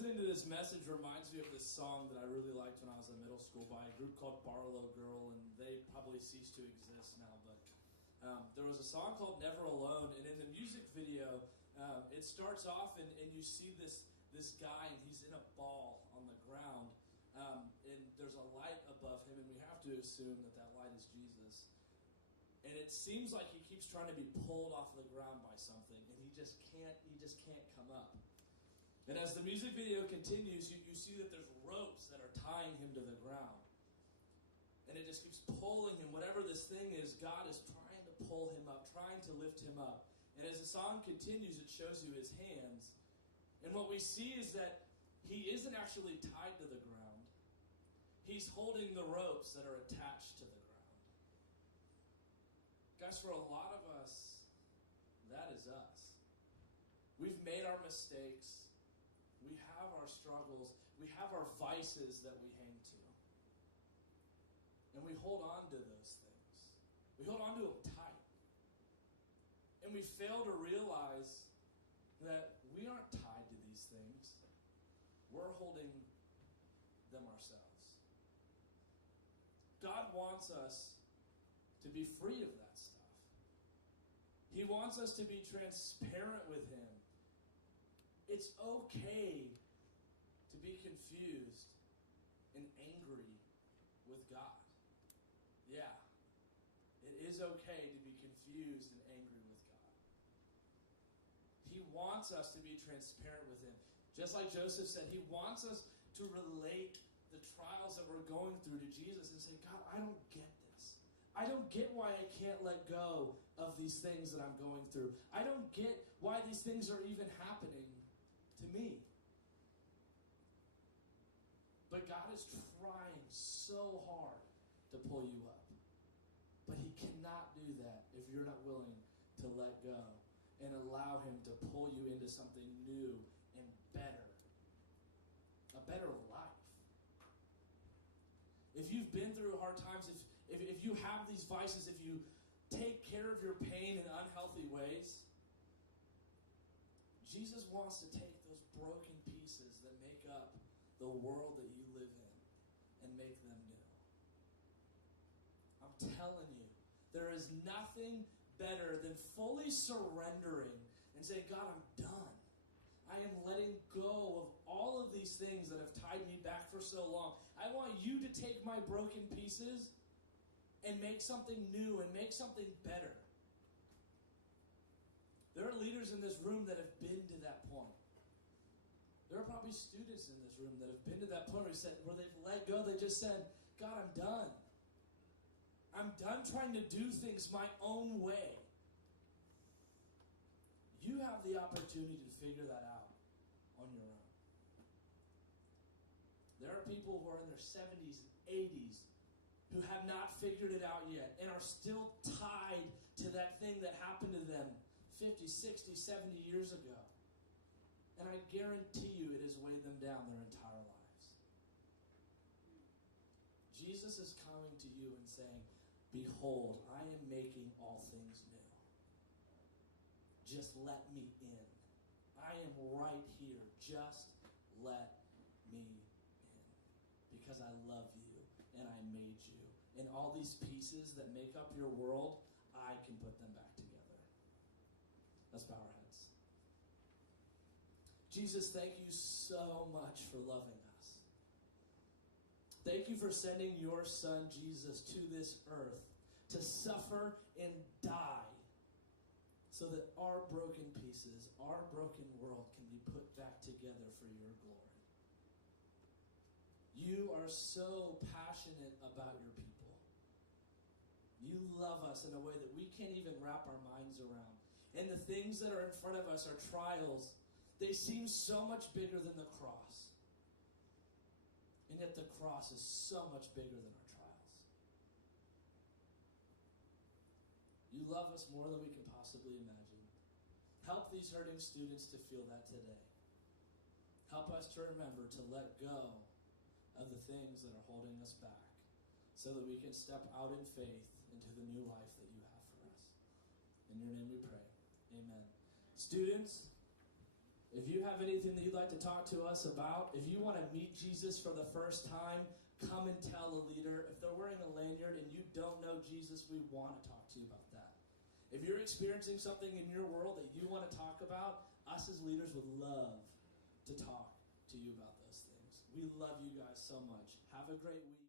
Listening to this message reminds me of this song that I really liked when I was in middle school by a group called Barlow Girl, and they probably ceased to exist now, but there was a song called Never Alone, and in the music video, it starts off and you see this guy, and he's in a ball on the ground, and there's a light above him, and we have to assume that that light is Jesus. And it seems like he keeps trying to be pulled off the ground by something, and he just can't come up. And as the music video continues, you see that there's ropes that are tying him to the ground. And it just keeps pulling him. Whatever this thing is, God is trying to pull him up, trying to lift him up. And as the song continues, it shows you his hands. And what we see is that he isn't actually tied to the ground. He's holding the ropes that are attached to the ground. Guys, for a lot of us, that is us. We've made our mistakes. We have our struggles. We have our vices that we hang to. And we hold on to those things. We hold on to them tight. And we fail to realize that we aren't tied to these things. We're holding them ourselves. God wants us to be free of that stuff. He wants us to be transparent with Him. It's okay to be confused and angry with God. Yeah, it is okay to be confused and angry with God. He wants us to be transparent with Him. Just like Joseph said, He wants us to relate the trials that we're going through to Jesus and say, God, I don't get this. I don't get why I can't let go of these things that I'm going through. I don't get why these things are even happening to me. But God is trying so hard to pull you up. But He cannot do that if you're not willing to let go and allow Him to pull you into something new and better. A better life. If you've been through hard times, if you have these vices, if you take care of your pain in unhealthy ways, Jesus wants to take those broken pieces that make up the world that you live in and make them new. I'm telling you, there is nothing better than fully surrendering and saying, God, I'm done. I am letting go of all of these things that have tied me back for so long. I want you to take my broken pieces and make something new and make something better. There are leaders in this room that have been to that point. There are probably students in this room that have been to that point where they've let go. They just said, God, I'm done. I'm done trying to do things my own way. You have the opportunity to figure that out on your own. There are people who are in their 70s and 80s who have not figured it out yet and are still tied to that thing that happened to them 50, 60, 70 years ago. And I guarantee you it has weighed them down their entire lives. Jesus is coming to you and saying, behold, I am making all things new. Just let me in. I am right here. Just let me in. Because I love you and I made you. And all these pieces that make up your world, I can put them back together. Let's bow our heads. Jesus, thank you so much for loving us. Thank you for sending your Son, Jesus, to this earth to suffer and die so that our broken pieces, our broken world can be put back together for your glory. You are so passionate about your people. You love us in a way that we can't even wrap our minds around. And the things that are in front of us are trials. They seem so much bigger than the cross. And yet the cross is so much bigger than our trials. You love us more than we can possibly imagine. Help these hurting students to feel that today. Help us to remember to let go of the things that are holding us back so that we can step out in faith into the new life that you have for us. In your name we pray. Amen. Students, If you have anything that you'd like to talk to us about, if you want to meet Jesus for the first time, come and tell a leader. If they're wearing a lanyard and you don't know Jesus, we want to talk to you about that. If you're experiencing something in your world that you want to talk about, us as leaders would love to talk to you about those things. We love you guys so much. Have a great week.